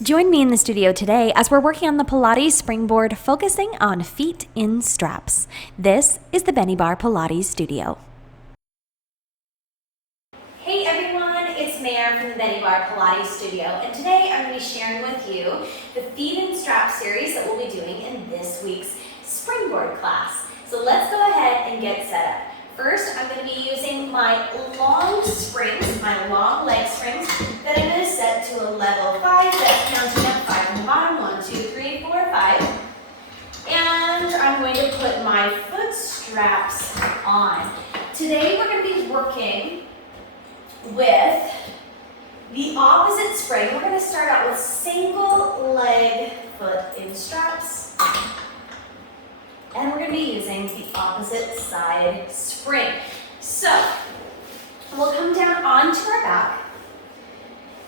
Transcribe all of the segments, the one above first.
Join me in the studio today as we're working on the Pilates Springboard, focusing on feet in straps. This is the Bennie Barre Pilates Studio. Hey everyone, it's Mare from the Bennie Barre Pilates Studio, and today I'm going to be sharing with you the feet in strap series that we'll be doing in this week's Springboard class. So let's go ahead and get set up. First, I'm going to be using my long springs, my long leg springs, that I'm going to set to a level 5. That's counting up 5 on the bottom. 1, 2, 3, 4, 5. And I'm going to put my foot straps on. Today we're going to be working with the opposite spring. We're going to start out with single leg foot in straps. And we're going to be using the opposite side spring. So we'll come down onto our back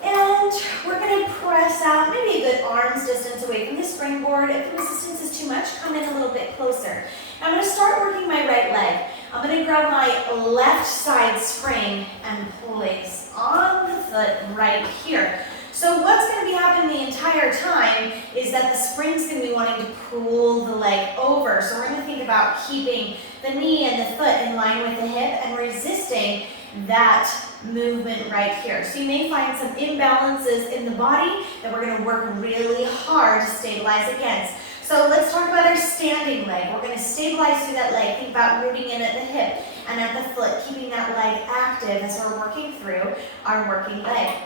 and we're going to press out maybe a good arm's distance away from the springboard. If the resistance is too much, come in a little bit closer. I'm going to start working my right leg. I'm going to grab my left side spring and place on the foot right here. So what's going to be happening the entire time is that the spring's going to be wanting to pull the leg over. So we're going to think about keeping the knee and the foot in line with the hip and resisting that movement right here. So you may find some imbalances in the body that we're going to work really hard to stabilize against. So let's talk about our standing leg. We're going to stabilize through that leg. Think about rooting in at the hip and at the foot, keeping that leg active as we're working through our working leg.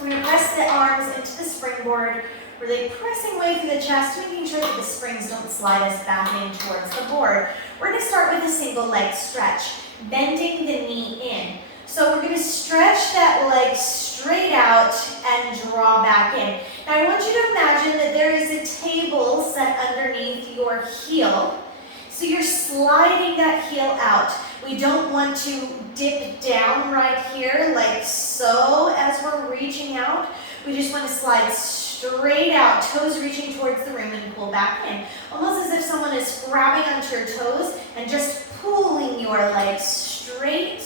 We're going to press the arms into the springboard, really pressing way through the chest, making sure that the springs don't slide us back in towards the board. We're going to start with a single leg stretch, bending the knee in. So we're going to stretch that leg straight out and draw back in. Now I want you to imagine that there is a table set underneath your heel. So you're sliding that heel out. We don't want to dip down right here like so as we're reaching out. We just want to slide straight out, toes reaching towards the rim and pull back in. Almost as if someone is grabbing onto your toes and just pulling your legs straight.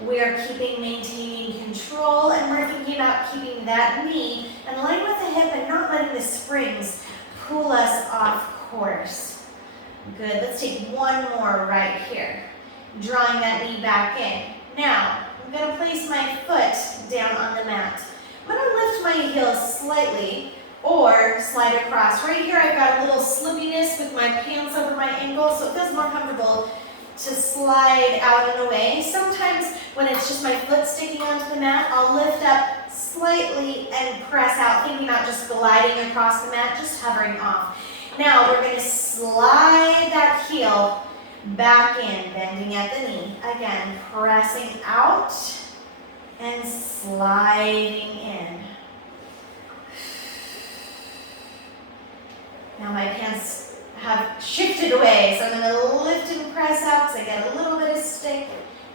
We are maintaining control, and we're thinking about keeping that knee in line with the hip and not letting the springs pull us off course. Good, let's take one more right here. Drawing that knee back in. Now, I'm going to place my foot down on the mat. I'm going to lift my heels slightly or slide across. Right here I've got a little slippiness with my pants over my ankle, so it feels more comfortable to slide out and away. Sometimes when it's just my foot sticking onto the mat, I'll lift up slightly and press out, thinking about just gliding across the mat, just hovering off. Now we're going to slide that heel back in, bending at the knee. Again, pressing out and sliding in. Now my pants have shifted away, so I'm going to lift and press out so I get a little bit of stick,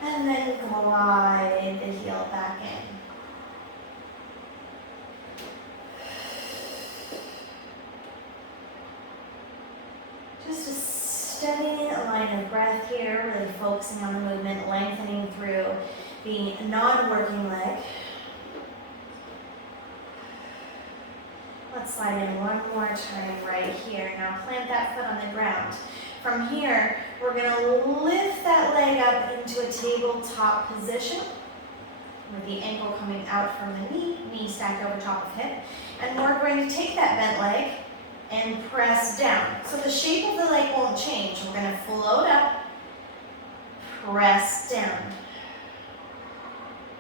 and then glide the heel back in. Just a steady line of breath here, really focusing on the movement, lengthening through the non-working leg. Let's slide in one more time right here. Now plant that foot on the ground. From here, we're going to lift that leg up into a tabletop position with the ankle coming out from the knee stacked over top of hip. And we're going to take that bent leg and press down. So the shape of the leg won't change. We're going to float up, press down.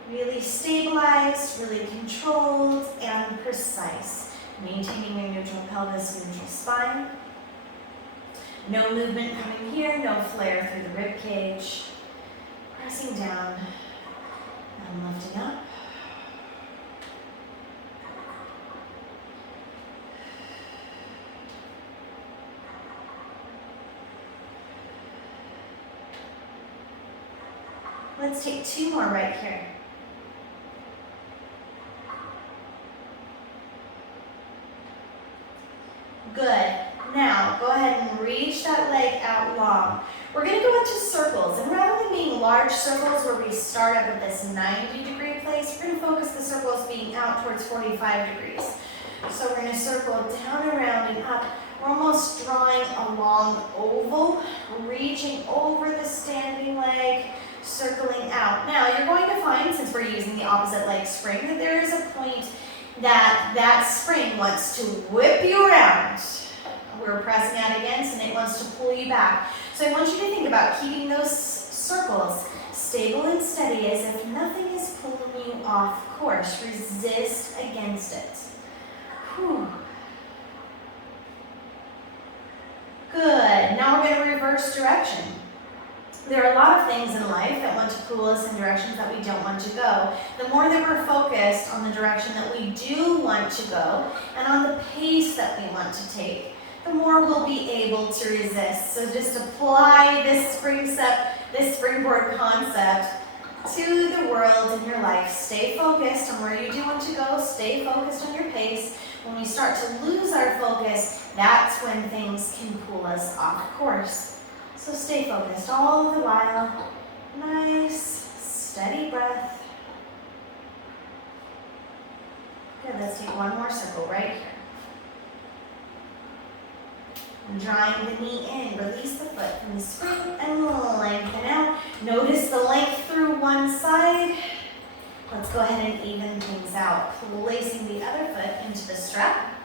Really stabilized, really controlled, and precise. Maintaining your neutral pelvis, neutral spine. No movement coming here, no flare through the rib cage. Pressing down and lifting up. Let's take two more right here. Good. Now, go ahead and reach that leg out long. We're going to go into circles, and rather than being large circles where we start up with this 90-degree plank, place. We're going to focus the circles being out towards 45 degrees. So we're going to circle down, around, and up. We're almost drawing a long oval, reaching over the standing leg, circling out. Now you're going to find, since we're using the opposite leg spring, that there is a point that spring wants to whip you around. We're pressing out against, and it wants to pull you back. So I want you to think about keeping those circles stable and steady as if nothing is pulling you off course. Resist against it. Whew. Good. Now we're going to reverse direction. There are a lot of things in life that want to pull us in directions that we don't want to go. The more that we're focused on the direction that we do want to go and on the pace that we want to take, the more we'll be able to resist. So just apply this springboard concept to the world in your life. Stay focused on where you do want to go. Stay focused on your pace. When we start to lose our focus, that's when things can pull us off course. So stay focused all the while. Nice, steady breath. Good, let's take one more circle right here. And drawing the knee in, release the foot from the spring and lengthen out. Notice the length through one side. Let's go ahead and even things out. Placing the other foot into the strap.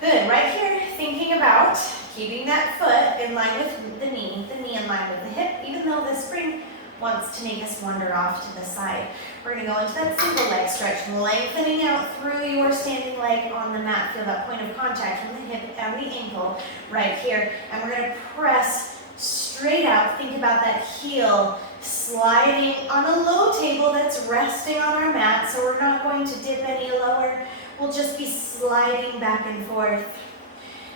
Good, right here, thinking about keeping that foot in line with the knee in line with the hip, even though the spring wants to make us wander off to the side. We're going to go into that single leg stretch, lengthening out through your standing leg on the mat. Feel that point of contact from the hip and the ankle right here. And we're going to press straight out. Think about that heel sliding on a low table that's resting on our mat. So we're not going to dip any lower. We'll just be sliding back and forth.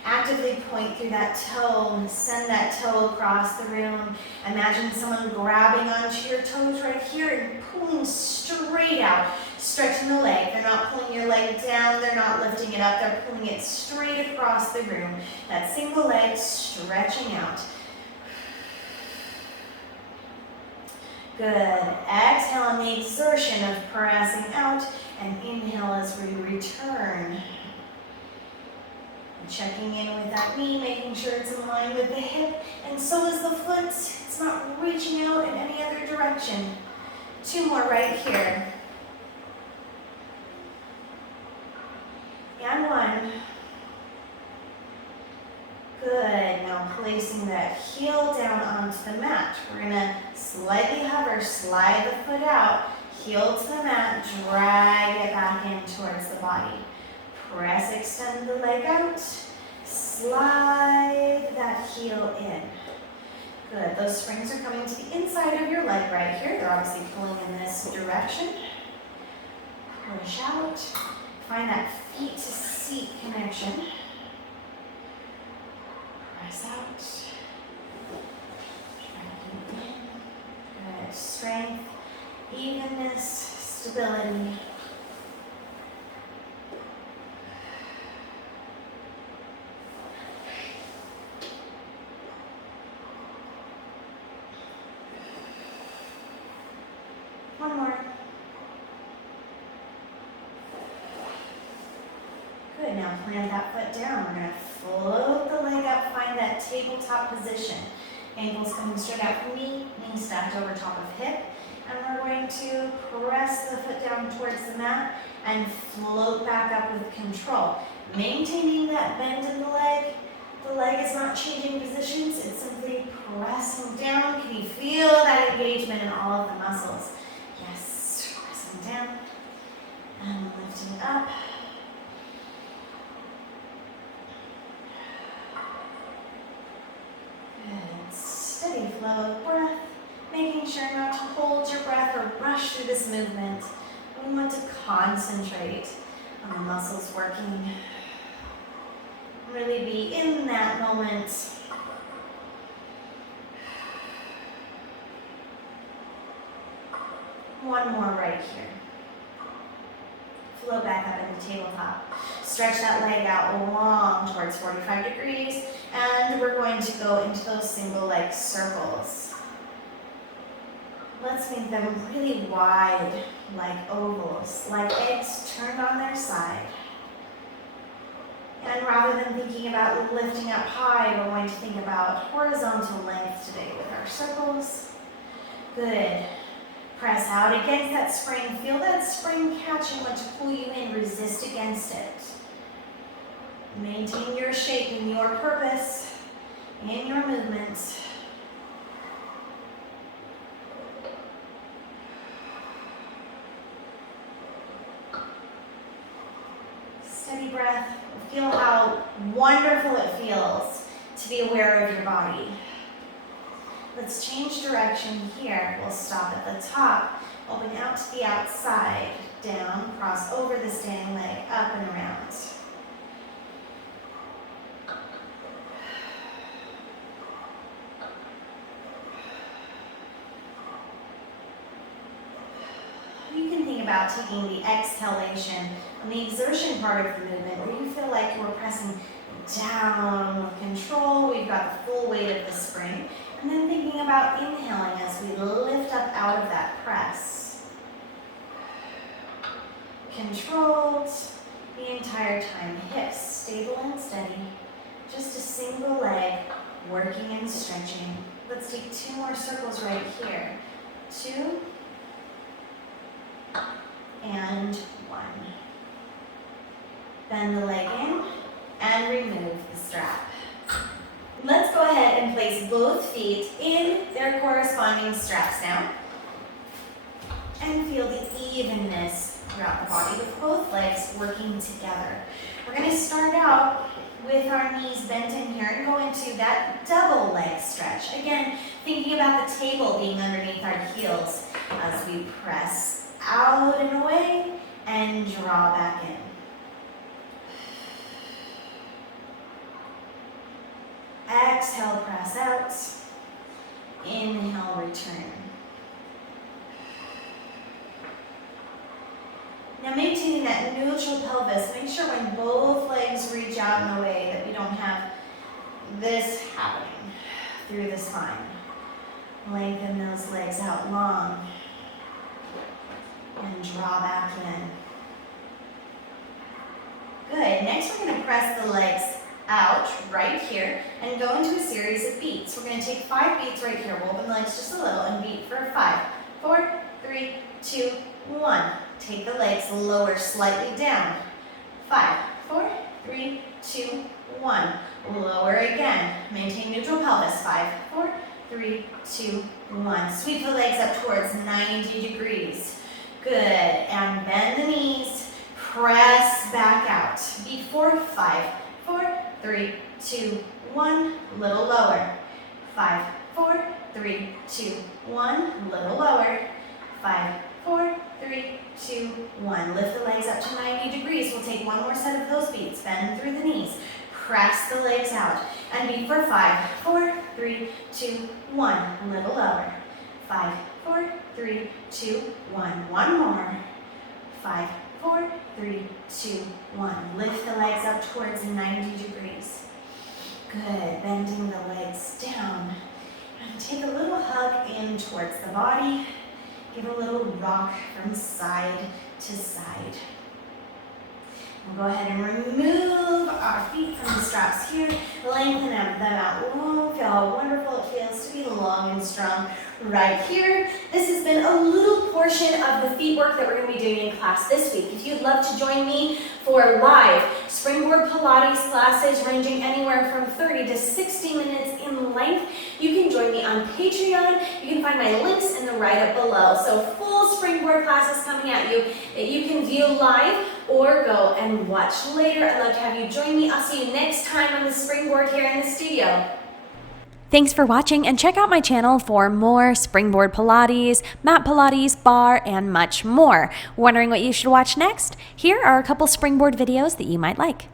Actively point through that toe and send that toe across the room. Imagine someone grabbing onto your toes right here and pulling straight out, stretching the leg. They're not pulling your leg down, they're not lifting it up, they're pulling it straight across the room. That single leg stretching out. Good. Exhale on the exertion of pressing out, and inhale as we return. Checking in with that knee, making sure it's in line with the hip, and so is the foot. It's not reaching out in any other direction. Two more right here. And one. Good. Now placing that heel down onto the mat. We're going to slightly hover, slide the foot out, heel to the mat, drag it back in towards the body. Press, extend the leg out, slide that heel in. Good, those springs are coming to the inside of your leg right here. They're obviously pulling in this direction. Push out, find that feet to seat connection. Press out, dragging in. Good, strength, evenness, stability. One more. Good, now plant that foot down. We're going to float the leg up, find that tabletop position. Ankles coming straight out from knee, knee stacked over top of hip. And we're going to press the foot down towards the mat and float back up with control. Maintaining that bend in the leg. The leg is not changing positions, it's simply pressing down. Can you feel that engagement in all of the muscles? Yes, pressing down and lifting up. Good, steady flow of breath, making sure not to hold your breath or rush through this movement. We want to concentrate on the muscles working. Really be in that moment. One more right here. Flow back up into tabletop. Stretch that leg out long towards 45 degrees, and we're going to go into those single leg circles. Let's make them really wide, like ovals, like eggs turned on their side. And rather than thinking about lifting up high, we're going to think about horizontal length today with our circles. Good. Press out against that spring. Feel that spring catch and want to pull you in. Resist against it. Maintain your shape and your purpose in your movement. Steady breath. Feel how wonderful it feels to be aware of your body. Let's change direction here. We'll stop at the top, open out to the outside, down, cross over the standing leg, up and around. You can think about taking the exhalation on the exertion part of the movement where you feel like you're pressing down with control. We've got the full weight of the spring. And then thinking about inhaling as we lift up out of that press. Controlled the entire time. Hips stable and steady. Just a single leg working and stretching. Let's take 2 more circles right here. 2 and 1. Bend the leg in and remove the strap. Let's go ahead and place both feet in their corresponding straps now. And feel the evenness throughout the body with both legs working together. We're going to start out with our knees bent in here and go into that double leg stretch. Again, thinking about the table being underneath our heels as we press out and away and draw back in. Exhale, press out. Inhale, return. Now maintaining that neutral pelvis, make sure when both legs reach out in a way that we don't have this happening through the spine. Lengthen those legs out long and draw back in. Good. Next we're going to press the legs out right here and go into a series of beats. We're going to take 5 beats right here. We'll open the legs just a little and beat for 5, 4, 3, 2, 1. Take the legs lower slightly down. 5, 4, 3, 2, 1. Lower again. Maintain neutral pelvis. 5, 4, 3, 2, 1. Sweep the legs up towards 90 degrees. Good. And bend the knees. Press back out. Beat for 5, 4, 3, 2, 1. Little lower. 5, 4, 3, 2, 1. Little lower. 5, 4, 3, 2, 1. Lift the legs up to 90 degrees. We'll take 1 more set of those beats. Bend through the knees. Press the legs out. And beat for 5, 4, 3, 2, 1. Little lower. 5, 4, 3, 2, 1. 1 more. 5, 4, 3, 2, 1. Lift the legs up towards 90 degrees. Good. Bending the legs down. And take a little hug in towards the body. Give a little rock from side to side. We'll go ahead and remove our feet from the straps here. Lengthen them out long. Feel how wonderful it feels to be long and strong right here. This has been a little portion of the feet work that we're going to be doing in class this week. If you'd love to join me for live Springboard Pilates classes ranging anywhere from 30 to 60 minutes in length, you can join me on Patreon. You can find my links in the write-up below. So full Springboard classes coming at you that you can view live or go and watch later. I'd love to have you join me. I'll see you next time on the Springboard here in the studio. Thanks for watching, and check out my channel for more Springboard Pilates, Mat Pilates, Barre, and much more. Wondering what you should watch next? Here are a couple Springboard videos that you might like.